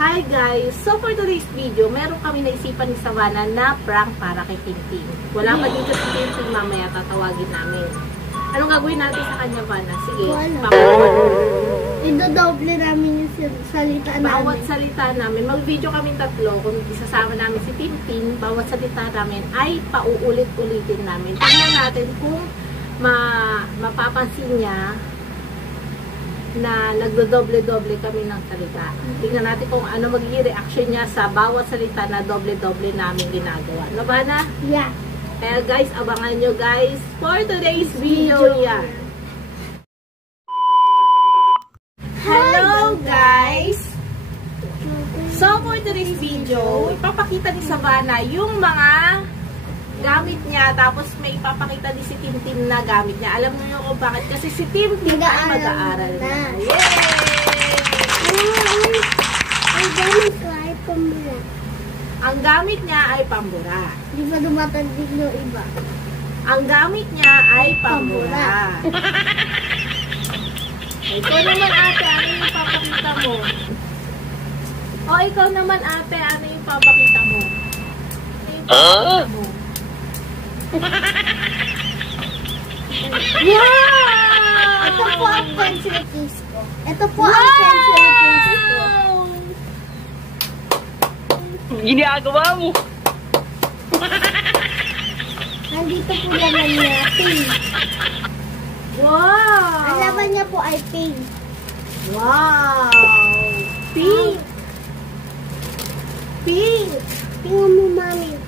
Hi guys! So for today's video, meron kami naisipan ni Savannah na prank para kay Tintin. Wala pa dito si Tintin, mamaya tatawagin namin. Anong gagawin natin sa kanya, Vanna? Sige, idodoble namin yung salita namin. Bawat salita namin, mag-video kami tatlo, kung isasama namin si Tintin, bawat salita namin ay pauulit-ulitin namin. Tingnan natin kung mapapansin niya na nagdodoble-doble kami ng salita. Tingnan natin kung ano magiging reaction niya sa bawat salita na doble-doble namin ginagawa. No ba na? Yeah. Kaya guys, abangan nyo guys for today's video yan. Hello guys! So for today's video, ipapakita ni Savannah yung mga gamit niya, tapos may ipapakita din si Tintin na gamit niya. Alam niyo kung bakit? Kasi si Tintin ay mag-aaral na. Yay! Ang gamit ko ay pambura. Ang gamit niya ay pambura. Di ba dumatandig yung iba? Ang gamit niya ay pambura. Ikaw naman ate, ano yung papakita mo? O ikaw naman ate, ano yung papakita mo? Ano yung papakita mo? Wow! Ito po ang pencil case ko. Ito po ang pencil case ko. Ginagawa mo. Nandito po laman niya, pink. Wow! Ang laman niya po ay pink. Wow! Pink! Pink! Tingnan mo, mami.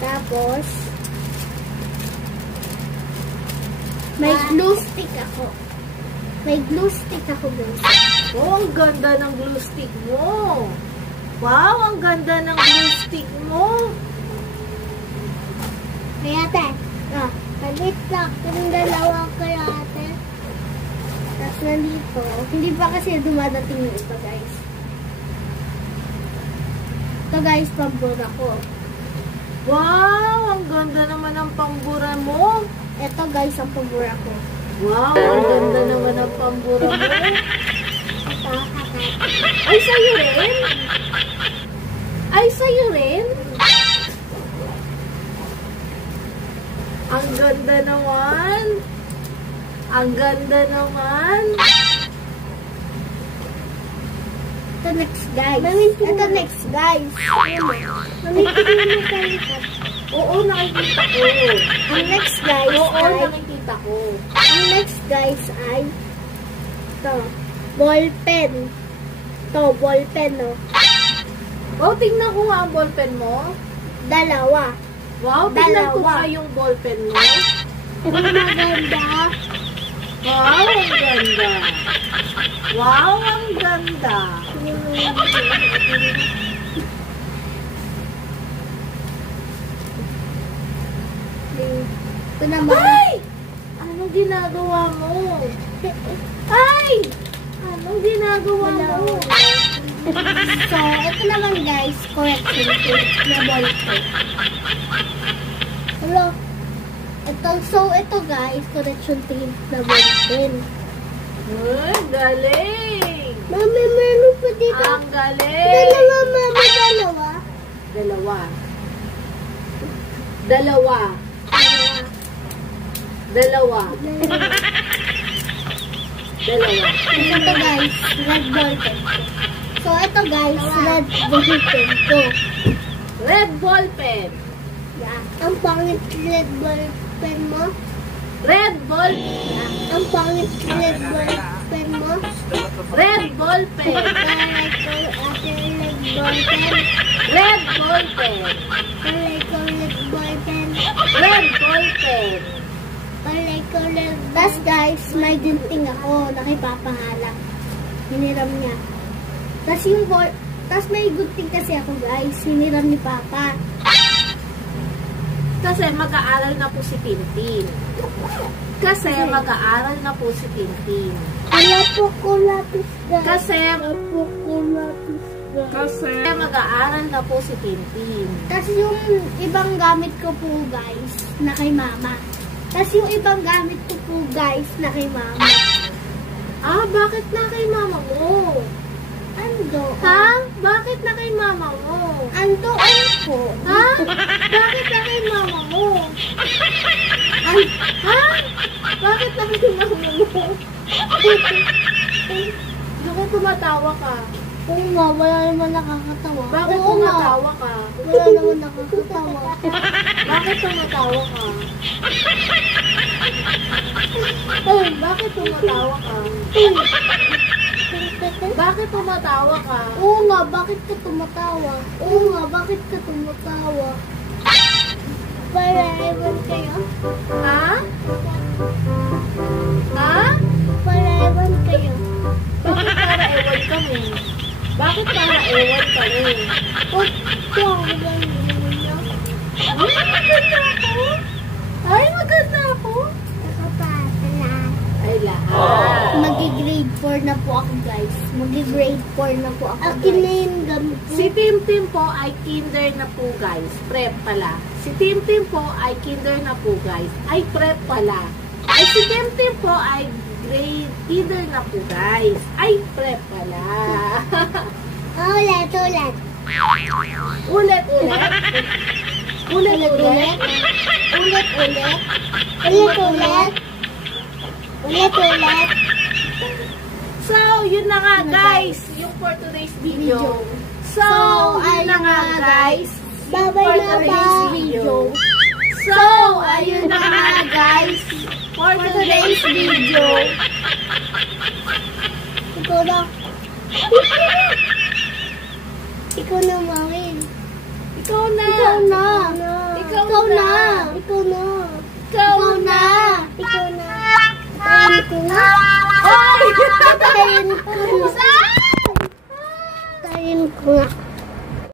Tapos, may glue stick ako. May glue stick ako, guys. Oh, ang ganda ng glue stick mo. Wow, ang ganda ng glue stick mo. Kaya, ate. Palit lang. Yung dalawa kaya, ate. Tapos nandito. Hindi pa kasi dumadating yung iba, guys. Ito, guys, pambura ko. Wow, ang ganda naman ng pambura mo. Ito, guys, ang pambura ko. Wow, ang ganda naman ng pambura mo. Ay, sa'yo rin? Ay, sa'yo rin? Ang ganda naman. Ang ganda naman. Ito next, guys. Ito next, guys. Namitin mo kayo. Oo, nakikita ko. Ang next, guys, Oo, ay... nakikita ko. Ang next, guys, ay... Ito. Ball pen. Ito, ball pen, no? Oh, tingnan ko nga ang ballpen mo. Dalawa. Wow, tingnan ko Dalawa. nga yung ballpen mo. Ang maganda. Wow, ang ganda. Wow, ang ganda. Ito naman. Ay! Anong ginagawa mo? Ay! Anong ginagawa mo? So, ito naman, guys, correction tape na ball pen. Hello. Ito, guys, correction tape na ball pen. Ay, galing! Mami, meron pa dito. Ang galing! Dalawa, mami, dalawa. Dalawa. Dalawa. Dalawa. Dalawa. Ito, guys, red ball pen. So, ito, guys, red ball pen ko. Red ball pen. Yeah. Ang pangit red ball pen mo. Red ball. Ang pangit red ball pen mo. Red ball pen. Palay ko ate red ball pen. Red ball pen. Palay ko red ball pen. Red ball pen. Palay ko red. Tas guys, may gunting ako. Nakipapangalan. Hiniram niya. Tas yung ball. Tas may gunting kasi ako guys. Hiniram ni Papa. Kasi mag-aaral na po si Tintin. Kasi mag-aaral na po si Tintin. Wala po ko lapis guys. Kasi po ko lapis guys. mag-aaral na po si Tintin. Tas yung ibang gamit ko po guys, na kay Mama. Tas yung ibang gamit ko po guys, na kay Mama. Ah, bakit na kay mama mo? Nandoon po. Ha? Bakit na kay mama mo? Ay, ha? Bakit na kay mama mo? Bakit tumatawa ka? Oo nga, wala naman nakakatawa. Bakit Oo nga, tumatawa ka? wala naman nakakatawa. Bakit tumatawa ka? Ay, bakit tumatawa ka? Bakit tumatawa ka? Oo nga, bakit ka tumatawa? Oo nga, bakit ka tumatawa? Para ewan kayo? Ha? Ha? Para ewan kayo? Bakit para ewan kami? Bakit para ewan kami? Ito ang lang niya. Ay, maganda ako! Ay, maganda ako! Nakapatala. Ay, lahat. Magi-grade 4 na po ako, guys. Magi-grade 4 na po ako, Akin na yung gamit ko. Si Tim Tim po ay kinder na po, guys. Prep pala. Si Tim Tim po ay kinder na po, guys. Ay, prep pala. Ay, si Tim Tim po ay grade kinder na po, guys. Ay, prep pala. Ulit, ulit. Ulit, ulit. Ulit, ulit. Ulit, ulit. Ulit, ulit. Ulit, ulit. So, yun na nga, guys. Yung for today's video. So, yun na nga, guys. Bye-bye na ba? So, ayun na nga, guys. For today's video. Ikaw na. Ikaw na, Marin. Ikaw na. Ikaw na. Ikaw Ikaw na. na. Ikaw na. Ikaw na. Ikaw na. Patayin ko na. Ay! Patayin ko na. Saan? Patayin ko na.